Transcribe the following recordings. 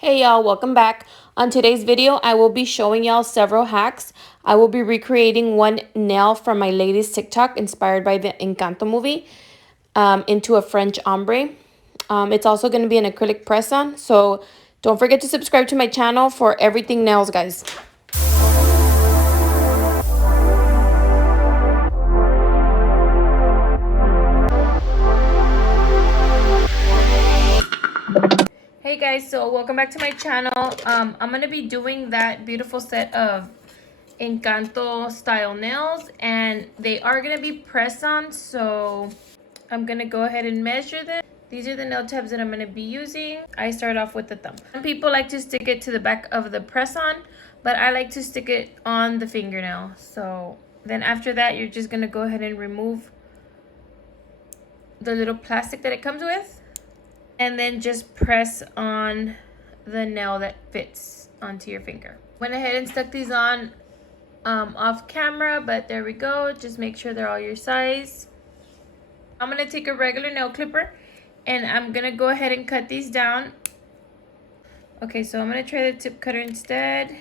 Hey y'all, welcome back. On today's video, I will be showing y'all several hacks. I will be recreating one nail from my latest TikTok inspired by the Encanto movie into a French ombre. It's also going to be an acrylic press-on, so don't forget to subscribe to my channel for everything nails, guys. Hey guys, so welcome back to my channel. I'm going to be doing that beautiful set of Encanto style nails, and they are going to be press-on, so I'm going to go ahead and measure them. These are the nail tabs that I'm going to be using. I start off with the thumb. Some people like to stick it to the back of the press-on, but I like to stick it on the fingernail. So then after that, you're just going to go ahead and remove the little plastic that it comes with, and then just press on the nail that fits onto your finger. Went ahead and stuck these on off camera, but there we go. Just make sure they're all your size. I'm gonna take a regular nail clipper and I'm gonna go ahead and cut these down. Okay, so I'm gonna try the tip cutter instead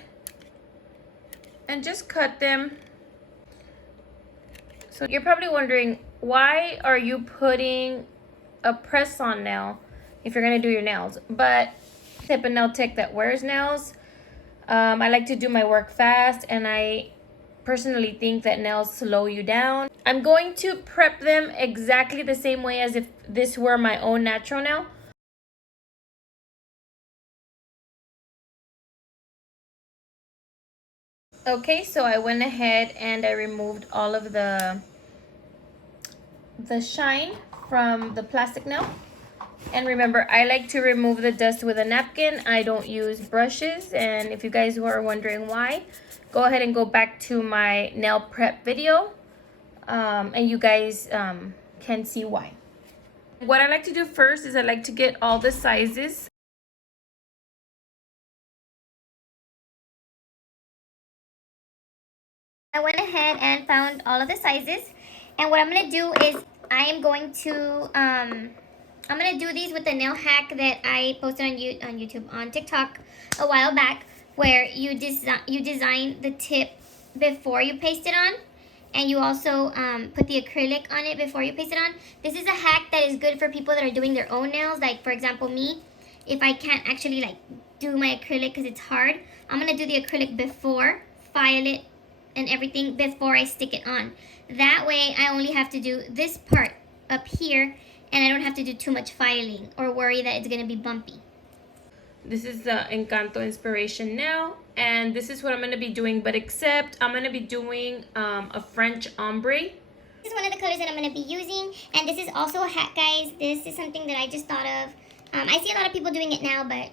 and just cut them. So you're probably wondering, why are you putting a press-on nail if you're gonna do your nails? But type of nail tech that wears nails, I like to do my work fast, and I personally think that nails slow you down. I'm going to prep them exactly the same way as if this were my own natural nail. Okay, so I went ahead and I removed all of the shine from the plastic nail. And remember, I like to remove the dust with a napkin. I don't use brushes. And if you guys were wondering why, go ahead and go back to my nail prep video. And you guys can see why. What I like to do first is I like to get all the sizes. I went ahead and found all of the sizes, and what I'm going to do is I am going to I'm going to do these with the nail hack that I posted on YouTube, on TikTok a while back, where you design the tip before you paste it on, and you also put the acrylic on it before you paste it on. This is a hack that is good for people that are doing their own nails, like for example me. If I can't actually like do my acrylic because it's hard, I'm going to do the acrylic before, file it and everything before I stick it on. That way I only have to do this part up here, and I don't have to do too much filing or worry that it's going to be bumpy. This is the Encanto inspiration nail, and this is what I'm going to be doing, but except I'm going to be doing a French ombre. This is one of the colors that I'm going to be using, and this is also a hack, guys. This is something that I just thought of. I see a lot of people doing it now, but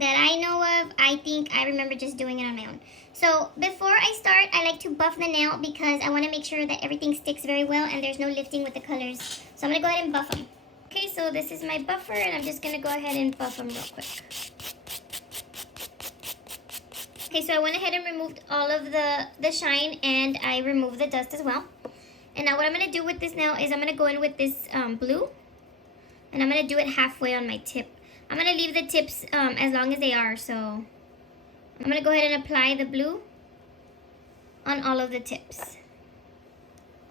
that I know of, I think I remember just doing it on my own. So before I start, I like to buff the nail because I want to make sure that everything sticks very well and there's no lifting with the colors. So I'm going to go ahead and buff them. Okay, so this is my buffer, and I'm just going to go ahead and buff them real quick. Okay, so I went ahead and removed all of the shine, and I removed the dust as well. And now what I'm going to do with this now is I'm going to go in with this blue, and I'm going to do it halfway on my tip. I'm going to leave the tips as long as they are, so I'm going to go ahead and apply the blue on all of the tips.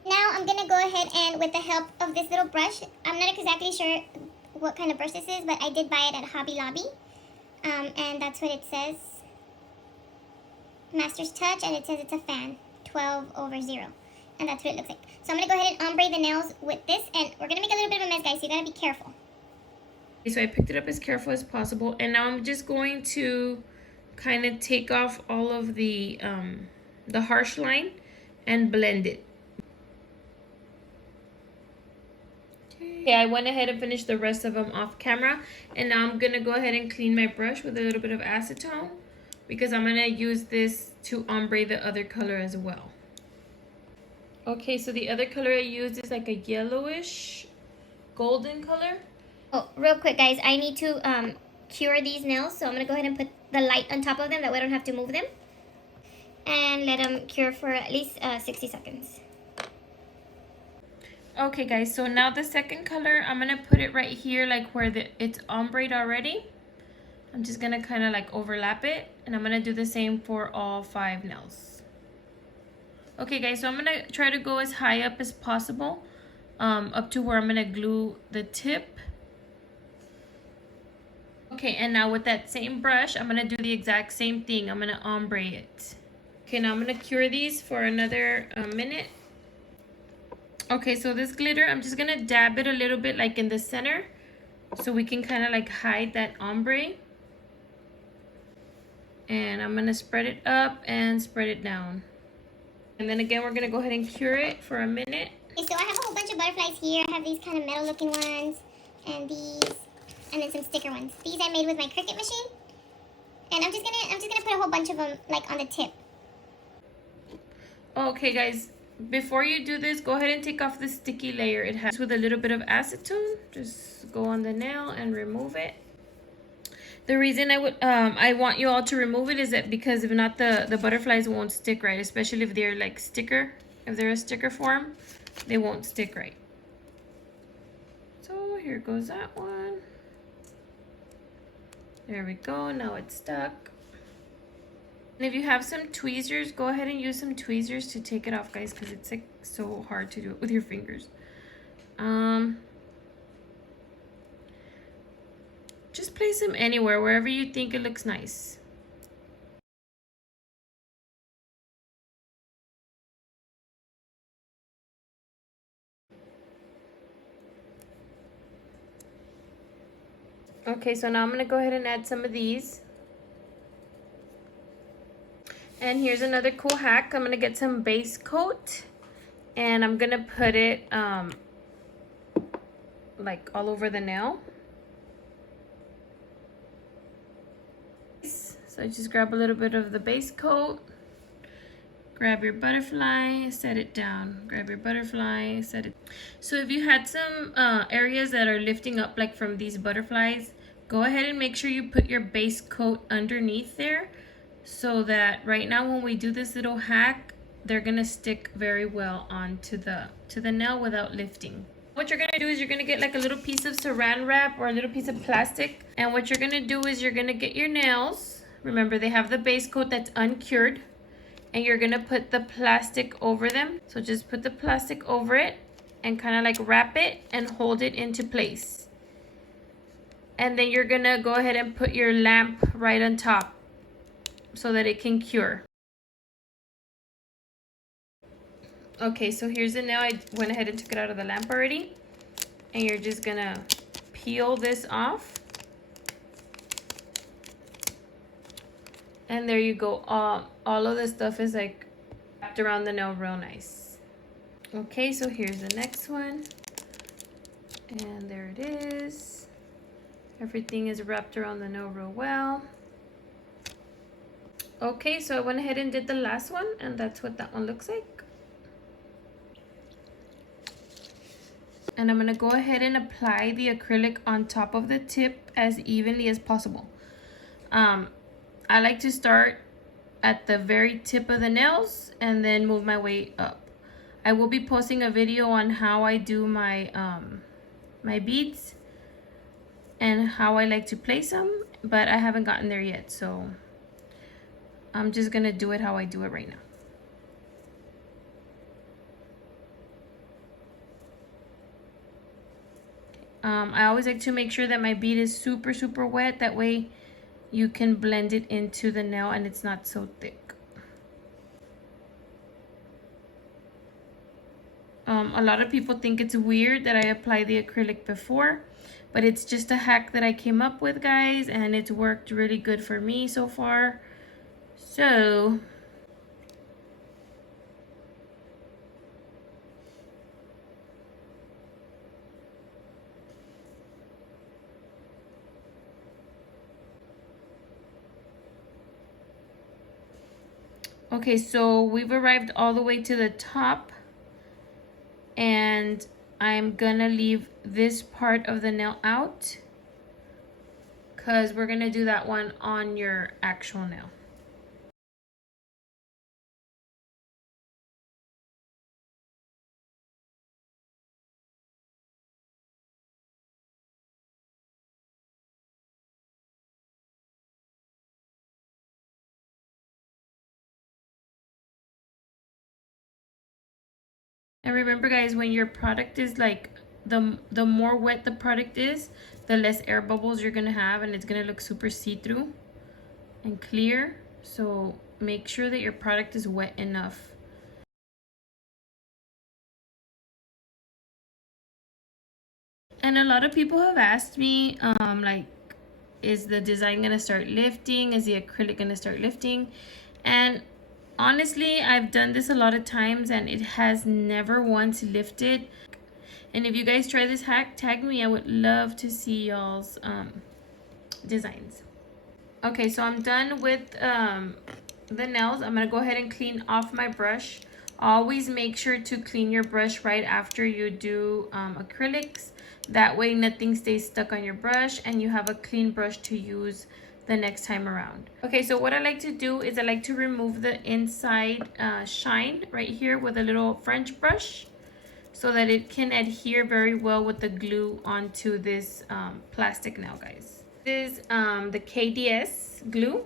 Now I'm going to go ahead and, with the help of this little brush, I'm not exactly sure what kind of brush this is, but I did buy it at Hobby Lobby. And that's what it says. Master's Touch, and it says it's a fan, 12/0. And that's what it looks like. So I'm going to go ahead and ombre the nails with this, and we're going to make a little bit of a mess, guys, so you got to be careful. So I picked it up as careful as possible, and now I'm just going to kind of take off all of the harsh line and blend it. Okay, I went ahead and finished the rest of them off camera, and now I'm gonna go ahead and clean my brush with a little bit of acetone because I'm gonna use this to ombre the other color as well. Okay, so the other color I used is like a yellowish golden color. Oh, real quick, guys, I need to cure these nails, so I'm gonna go ahead and put the light on top of them, that way I don't have to move them, and let them cure for at least 60 seconds. Okay, guys, so now the second color, I'm gonna put it right here, like where it's ombreed already. I'm just gonna kind of like overlap it, and I'm gonna do the same for all 5 nails. Okay guys, so I'm gonna try to go as high up as possible, up to where I'm gonna glue the tip. Okay, and now with that same brush, I'm gonna do the exact same thing. I'm gonna ombre it. Okay, now I'm gonna cure these for another minute. Okay, so this glitter, I'm just gonna dab it a little bit like in the center, so we can kind of like hide that ombre. And I'm gonna spread it up and spread it down. And then again, we're gonna go ahead and cure it for a minute. Okay, so I have a whole bunch of butterflies here. I have these kind of metal looking ones, and these, and then some sticker ones. These I made with my Cricut machine. And I'm just gonna put a whole bunch of them like on the tip. Okay guys, before you do this, go ahead and take off the sticky layer it has with a little bit of acetone. Just go on the nail and remove it. The reason I want you all to remove it is that because if not, the butterflies won't stick right, especially if they're like if they're a sticker form, they won't stick right. So here goes that one. There we go, now it's stuck. And if you have some tweezers, go ahead and use some tweezers to take it off, guys, because it's like so hard to do it with your fingers. Just place them anywhere, wherever you think it looks nice. Okay, so now I'm gonna go ahead and add some of these. And here's another cool hack. I'm gonna get some base coat, and I'm gonna put it like all over the nail. So just grab a little bit of the base coat, grab your butterfly, set it down, grab your butterfly, set it. So if you had some areas that are lifting up like from these butterflies, go ahead and make sure you put your base coat underneath there, so that right now when we do this little hack, they're gonna stick very well onto the nail without lifting. What you're gonna do is you're gonna get like a little piece of saran wrap or a little piece of plastic, and what you're gonna do is you're gonna get your nails. Remember, they have the base coat that's uncured, and you're gonna put the plastic over them. So just put the plastic over it and kind of like wrap it and hold it into place. And then you're gonna go ahead and put your lamp right on top so that it can cure. Okay, so here's the nail. I went ahead and took it out of the lamp already. And you're just gonna peel this off. And there you go. All of the stuff is like wrapped around the nail real nice. Okay, so here's the next one. And there it is. Everything is wrapped around the nail real well. Okay, so I went ahead and did the last one, and that's what that one looks like. And I'm gonna go ahead and apply the acrylic on top of the tip as evenly as possible. I like to start at the very tip of the nails and then move my way up. I will be posting a video on how I do my my beads and how I like to place them, but I haven't gotten there yet, so I'm just gonna do it how I do it right now. I always like to make sure that my bead is super wet, that way you can blend it into the nail and it's not so thick. A lot of people think it's weird that I apply the acrylic before, but it's just a hack that I came up with, guys, and it's worked really good for me so far. So okay, so we've arrived all the way to the top, and I'm gonna leave this part of the nail out because we're gonna do that one on your actual nail. And remember guys, when your product is like, the more wet the product is, the less air bubbles you're gonna have, and it's gonna look super see-through and clear. So make sure that your product is wet enough. And a lot of people have asked me, like, is the design gonna start lifting? Is the acrylic gonna start lifting? And honestly, I've done this a lot of times and it has never once lifted. And if you guys try this hack, tag me. I would love to see y'all's designs. Okay, so I'm done with the nails. I'm gonna go ahead and clean off my brush. Always make sure to clean your brush right after you do acrylics. That way nothing stays stuck on your brush and you have a clean brush to use the next time around. Okay, so what I like to do is I like to remove the inside shine right here with a little French brush, so that it can adhere very well with the glue onto this plastic nail, guys. This is the KDS glue,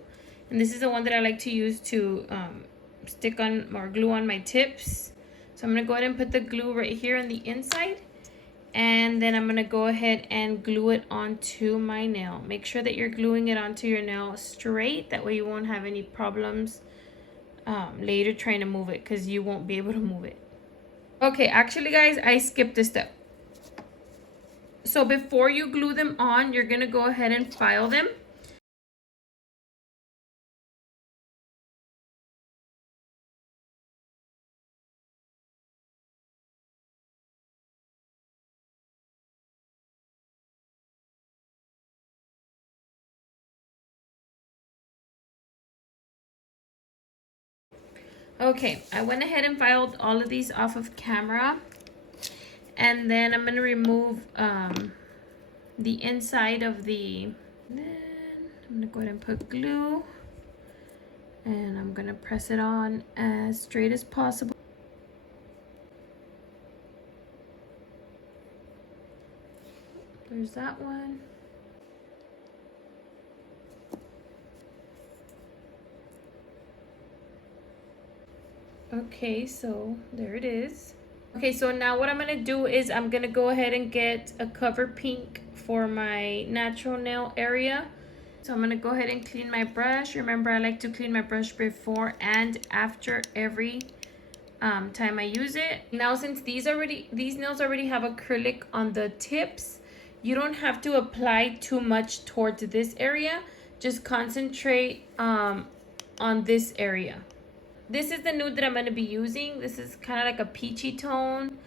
and this is the one that I like to use to stick on or glue on my tips. So I'm gonna go ahead and put the glue right here on the inside, and then I'm gonna go ahead and glue it onto my nail. Make sure that you're gluing it onto your nail straight, that way you won't have any problems later trying to move it, because you won't be able to move it. Okay, actually guys, I skipped a step. So before you glue them on, you're gonna go ahead and file them. Okay, I went ahead and filed all of these off of camera. And then I'm gonna remove the inside of the, then I'm gonna go ahead and put glue. And I'm gonna press it on as straight as possible. There's that one. Okay, so there it is. Okay, so now what I'm gonna do is I'm gonna go ahead and get a cover pink for my natural nail area. So I'm gonna go ahead and clean my brush. Remember, I like to clean my brush before and after every time I use it. Now, since these nails already have acrylic on the tips, you don't have to apply too much towards this area. Just concentrate on this area. This is the nude that I'm going to be using. This is kind of like a peachy tone.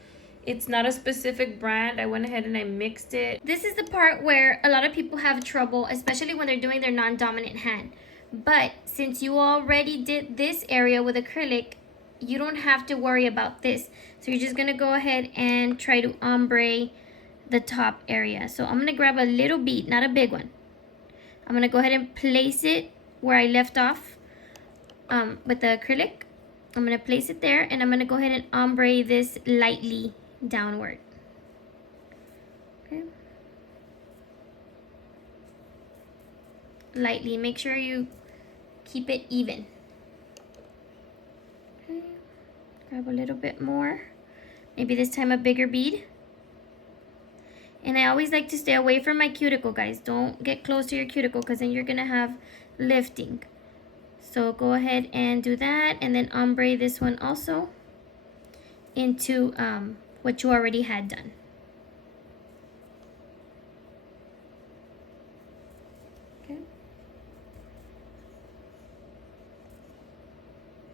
It's not a specific brand. I went ahead and I mixed it. This is the part where a lot of people have trouble, especially when they're doing their non-dominant hand. But since you already did this area with acrylic, you don't have to worry about this. So you're just going to go ahead and try to ombre the top area. So I'm going to grab a little bead, not a big one. I'm going to go ahead and place it where I left off with the acrylic. I'm going to place it there, and I'm going to go ahead and ombre this lightly downward. Okay. Lightly. Make sure you keep it even. Okay. Grab a little bit more. Maybe this time a bigger bead. And I always like to stay away from my cuticle, guys. Don't get close to your cuticle, because then you're going to have lifting. So go ahead and do that, and then ombre this one also into what you already had done. Okay.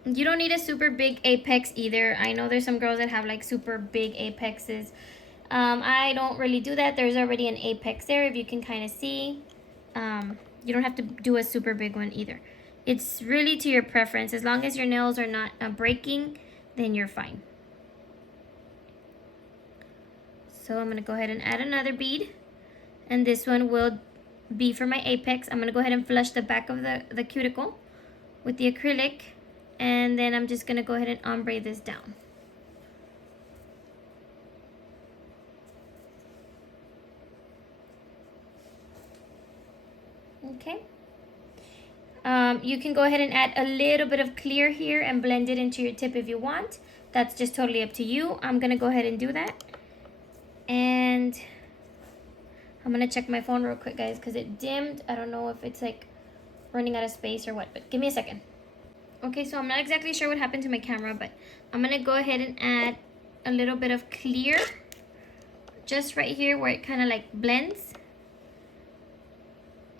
You don't need a super big apex either. I know there's some girls that have like super big apexes. I don't really do that. There's already an apex there, if you can kind of see. You don't have to do a super big one either. It's really to your preference. As long as your nails are not breaking, then you're fine. So I'm going to go ahead and add another bead. And this one will be for my apex. I'm going to go ahead and flush the back of the cuticle with the acrylic. And then I'm just going to go ahead and ombre this down. Okay. You can go ahead and add a little bit of clear here and blend it into your tip if you want. That's just totally up to you. I'm gonna go ahead and do that. And I'm gonna check my phone real quick, guys, because it dimmed. I don't know if it's like running out of space or what, but give me a second. Okay, so I'm not exactly sure what happened to my camera, but I'm gonna go ahead and add a little bit of clear just right here where it kind of like blends.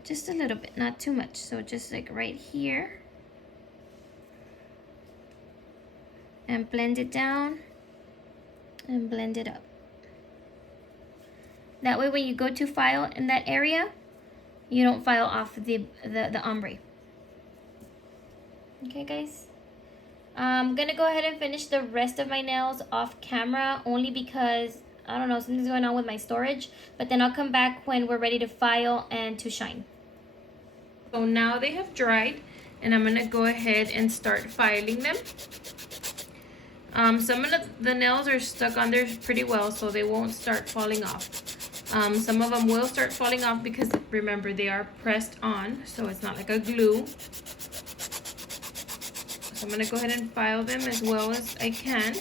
Just a little bit, not too much. So just like right here. And blend it down and blend it up. That way when you go to file in that area, you don't file off the ombre. Okay, guys. I'm gonna go ahead and finish the rest of my nails off camera only because, I don't know, something's going on with my storage. But then I'll come back when we're ready to file and to shine. So now they have dried, and I'm gonna go ahead and start filing them. Some of the nails are stuck on there pretty well, so they won't start falling off. Some of them will start falling off because, remember, they are pressed on, so it's not like a glue. So I'm going to go ahead and file them as well as I can.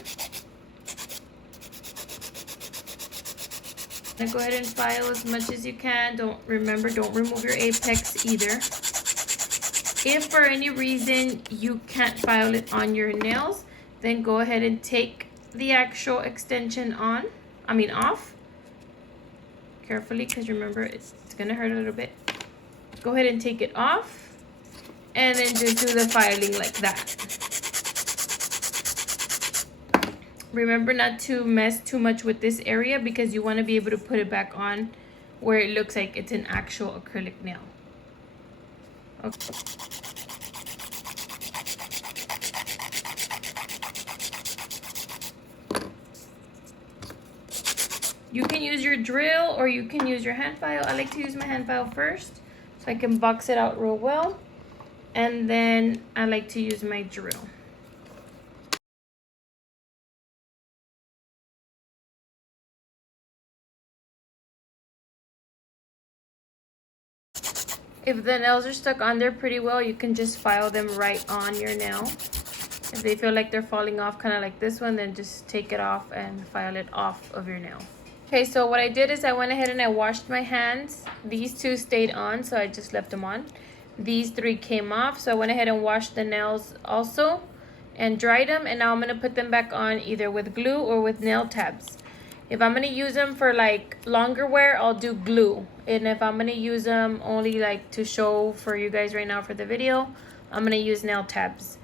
Now go ahead and file as much as you can. Don't remove your apex either. If for any reason you can't file it on your nails, then go ahead and take the actual extension off. Carefully, because remember, it's gonna hurt a little bit. Go ahead and take it off, and then just do the filing like that. Remember not to mess too much with this area because you want to be able to put it back on where it looks like it's an actual acrylic nail. Okay. You can use your drill or you can use your hand file. I like to use my hand file first so I can box it out real well. And then I like to use my drill. If the nails are stuck on there pretty well, you can just file them right on your nail. If they feel like they're falling off, kind of like this one, then just take it off and file it off of your nail. Okay, so what I did is I went ahead and I washed my hands. These two stayed on, so I just left them on. These three came off, so I went ahead and washed the nails also and dried them, and now I'm going to put them back on either with glue or with nail tabs. If I'm going to use them for like longer wear, I'll do glue. And if I'm going to use them only like to show for you guys right now for the video, I'm going to use nail tabs.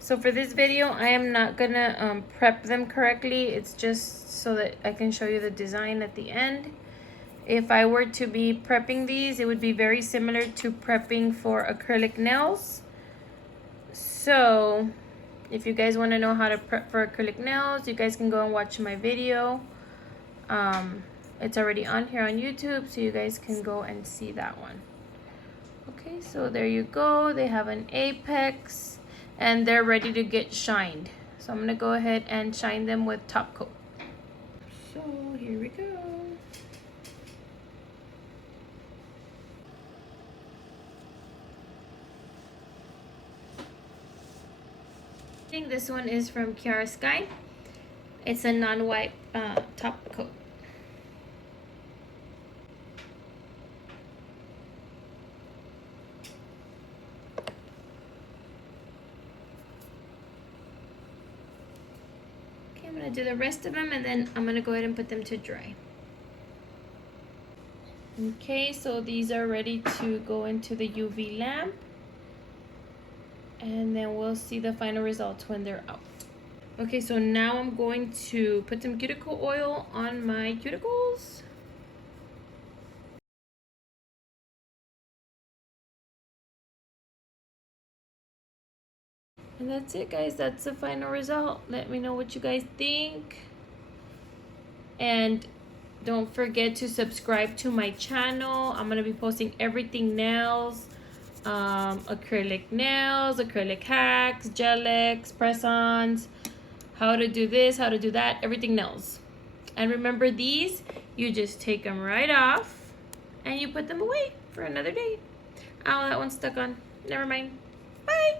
So for this video, I am not going to prep them correctly. It's just so that I can show you the design at the end. If I were to be prepping these, it would be very similar to prepping for acrylic nails. So if you guys want to know how to prep for acrylic nails, you guys can go and watch my video. It's already on here on YouTube, so you guys can go and see that one. Okay, so there you go. They have an apex and they're ready to get shined. So I'm going to go ahead and shine them with top coat. So here we go. I think this one is from Kiara Sky. It's a non-wipe top coat. Okay, I'm going to do the rest of them and then I'm going to go ahead and put them to dry. Okay, so these are ready to go into the UV lamp. And then we'll see the final results when they're out. Okay, so now I'm going to put some cuticle oil on my cuticles. And that's it, guys. That's the final result. Let me know what you guys think. And don't forget to subscribe to my channel. I'm going to be posting everything nails. Acrylic nails, acrylic hacks, gel-X, press-ons, how to do this, how to do that, everything nails. And remember these, you just take them right off and you put them away for another day. Oh, that one's stuck on. Never mind. Bye.